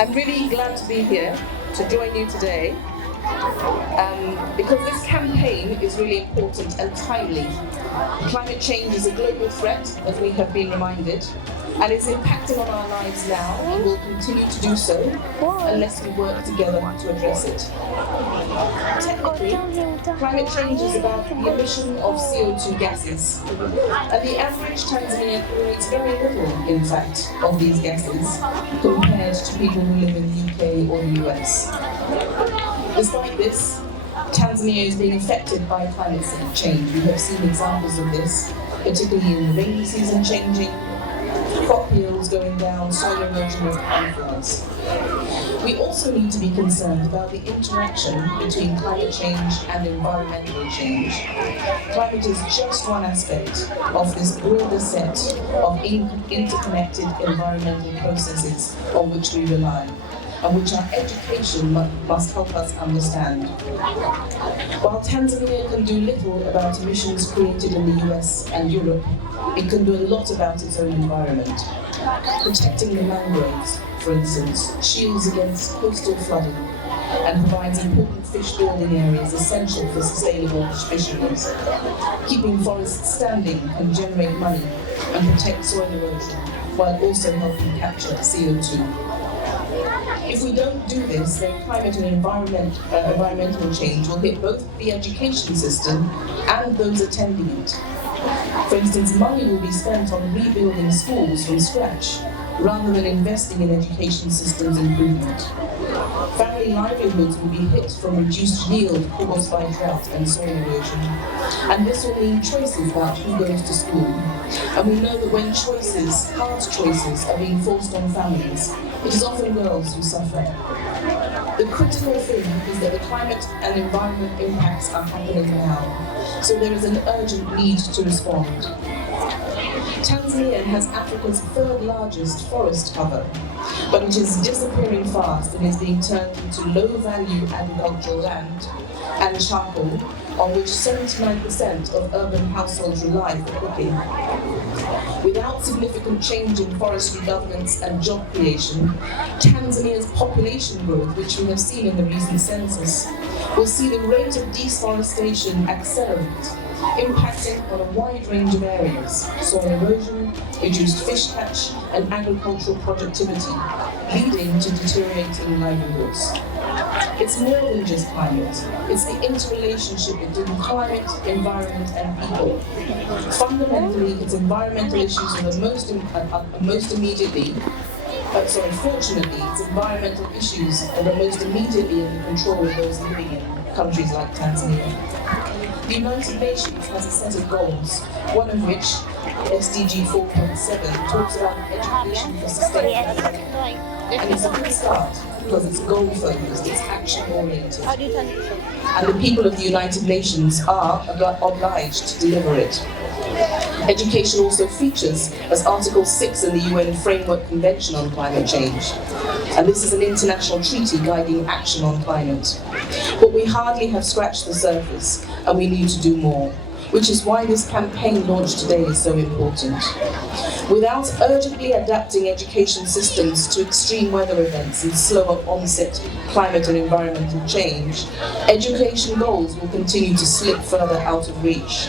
I'm really glad to be here to join you today because this campaign is really important and timely. Climate change is a global threat, as we have been reminded, and is impacting on our lives now and will continue to do so unless we work together to address it. Technically, climate change is about the emission of CO2 gases, and the average Tanzania creates very little, in fact, of these gases compared to people who live in the UK or the US. Despite this, Tanzania is being affected by climate change. We have seen examples of this, particularly in the rainy season changing, crop yields going down, soil erosion of palm floods. We also need to be concerned about the interaction between climate change and environmental change. Climate is just one aspect of this broader set of interconnected environmental processes on which we rely, and which our education must help us understand. While Tanzania can do little about emissions created in the US and Europe, it can do a lot about its own environment. Protecting the mangroves, for instance, shields against coastal flooding and provides important fish building areas essential for sustainable fisheries. Keeping forests standing can generate money and protect soil erosion, while also helping capture CO2. If we don't do this, then climate and environmental change will hit both the education system and those attending it. For instance, money will be spent on rebuilding schools from scratch, rather than investing in education systems improvement. Family livelihoods will be hit from reduced yield caused by drought and soil erosion. And this will mean choices about who goes to school. And we know that when choices, hard choices, are being forced on families, it is often girls who suffer. The critical thing is that the climate and environment impacts are happening now, so there is an urgent need to respond. Tanzania has Africa's third largest forest cover, but it is disappearing fast and is being turned into low-value agricultural land and charcoal, on which 79% of urban households rely for cooking. Without significant change in forestry governance and job creation, Tanzania's population growth, which we have seen in the recent census, will see the rate of deforestation accelerate, impacting on a wide range of areas: soil erosion, reduced fish catch, and agricultural productivity, leading to deteriorating livelihoods. It's more than just climate. It's the interrelationship between climate, environment, and people. Fundamentally, it's environmental issues that are most immediately fortunately, it's environmental issues that are most immediately in the control of those living in countries like Tanzania. The United Nations has a set of goals, one of which, SDG 4.7, talks about education for sustainability. And it's a good start because it's goal-focused, it's action-oriented. And the people of the United Nations are obliged to deliver it. Education also features as Article 6 in the UN Framework Convention on Climate Change. And this is an international treaty guiding action on climate. But we hardly have scratched the surface, and we need to do more, which is why this campaign launched today is so important. Without urgently adapting education systems to extreme weather events and slower onset climate and environmental change, education goals will continue to slip further out of reach.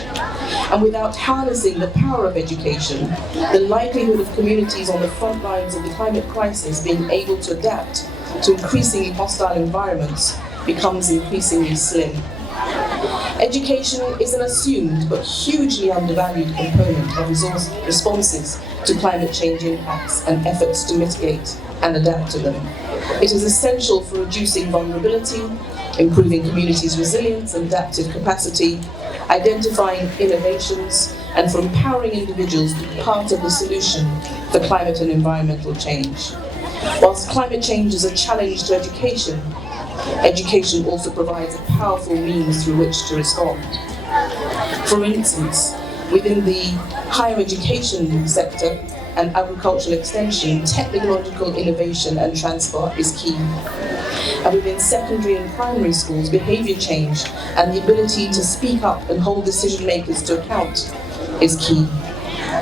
And without harnessing the power of education, the likelihood of communities on the front lines of the climate crisis being able to adapt to increasingly hostile environments becomes increasingly slim. Education is an assumed but hugely undervalued component of responses to climate change impacts and efforts to mitigate and adapt to them. It is essential for reducing vulnerability, improving communities' resilience and adaptive capacity, identifying innovations, and for empowering individuals to be part of the solution for climate and environmental change. Whilst climate change is a challenge to education, education also provides a powerful means through which to respond. For instance, within the higher education sector and agricultural extension, technological innovation and transfer is key. And within secondary and primary schools, behaviour change and the ability to speak up and hold decision makers to account is key.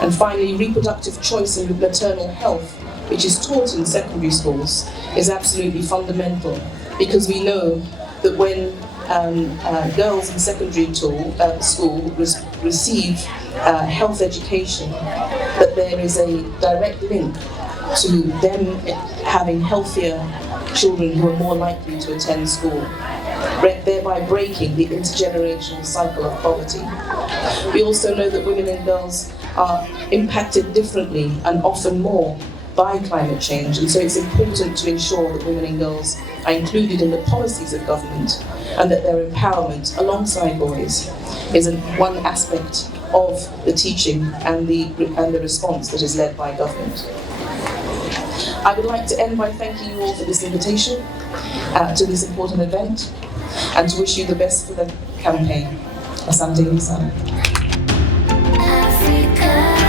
And finally, reproductive choice and maternal health which is taught in secondary schools, is absolutely fundamental, because we know that when girls in secondary school receive health education, that there is a direct link to them having healthier children who are more likely to attend school, thereby breaking the intergenerational cycle of poverty. We also know that women and girls are impacted differently and often more by climate change, and so it's important to ensure that women and girls are included in the policies of government, and that their empowerment alongside boys is one aspect of the teaching and the response that is led by government. I would like to end by thanking you all for this invitation to this important event, and to wish you the best for the campaign. Asante sana. Africa.